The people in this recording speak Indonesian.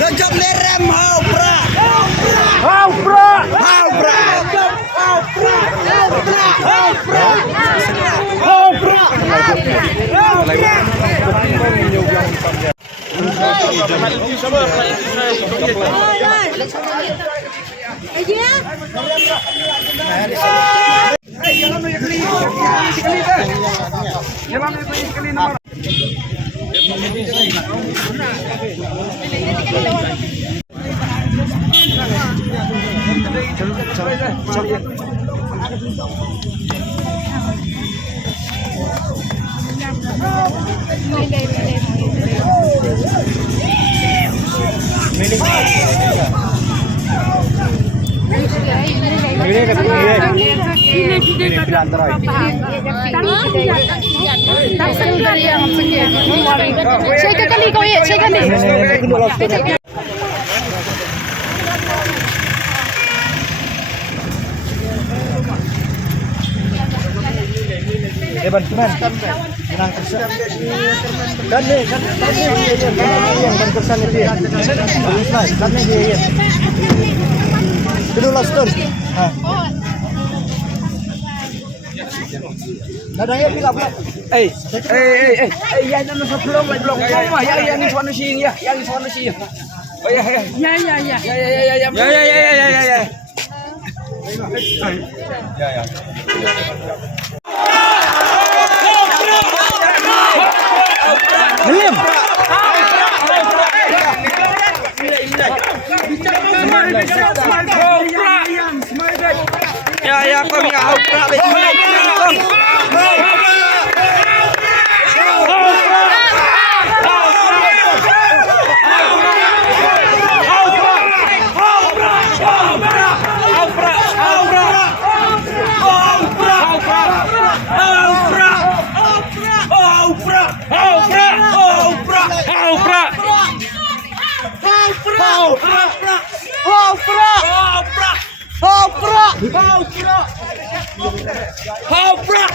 Lejap lerem hau pra. Depan teman, menang kersan. Dan nih, kan ban kersan itu ya. Kan nih dia. Kedua last turn. Nadanya pila. Yan na sa blong mo. Yan ni suano siya. Yan ni suano siya. Oh ya. Diam. Ya kami opera Opera!